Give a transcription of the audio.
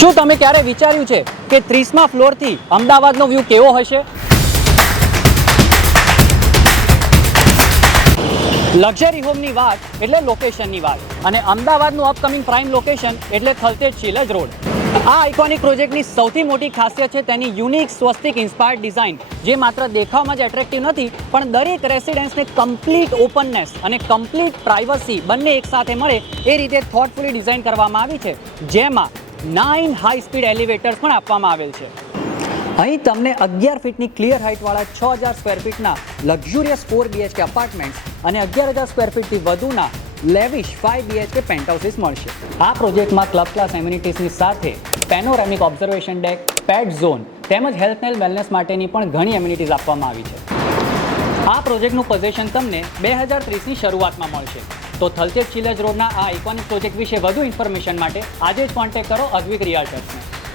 શું તમે ક્યારે વિચાર્યું છે કે 30મા ફ્લોરથી અમદાવાદનો વ્યૂ કેવો હશે? લક્ઝરી હોમની વાત એટલે લોકેશનની વાત, અને અમદાવાદનું અપકમિંગ પ્રાઇમ લોકેશન એટલે થલતેજ શીલજ રોડ. આ આઇકોનિક પ્રોજેક્ટની સૌથી મોટી ખાસિયત છે તેની યુનિક સ્વસ્તિક ઇન્સ્પાયર્ડ ડિઝાઇન, જે માત્ર દેખાવમાં જ એટ્રેક્ટિવ નથી પણ દરેક રેસિડેન્સને કમ્પ્લીટ ઓપનનેસ અને કમ્પ્લીટ પ્રાઇવસી બંને એકસાથે મળે એ રીતે થોટફુલી ડિઝાઇન કરવામાં આવી છે, જેમાં 9 હાઈ સ્પીડ એલિવેટર્સ પણ આપવામાં આવેલ છે. અહીં તમને 11 ફીટની ક્લિયર હાઇટવાળા 6000 સ્ક્વેર ફીટના લક્ઝુરિયસ 4 BHK અપાર્ટમેન્ટ્સ અને 11000 સ્ક્વેર ફીટથી વધુના લેવિશ 5 BHK પેન્ટહાઉસીસ મળશે. આ પ્રોજેક્ટમાં ક્લબ ક્લાસ એમ્યુનિટીઝની સાથે પેનોરેમિક ઓબ્ઝર્વેશન ડેક, પેટ ઝોન તેમજ હેલ્થ એન્ડ વેલનેસ માટેની પણ ઘણી એમ્યુનિટીઝ આપવામાં આવી છે. આ પ્રોજેક્ટનું પોઝિશન તમને 2030ની શરૂઆતમાં મળશે. તો થલતેજ શીલજ રોડના આ આઇકોનિક પ્રોજેક્ટ વિશે વધુ ઇન્ફોર્મેશન માટે આજે જ કોન્ટેક્ટ કરો અદ્વિક રિયલ્ટર્સને.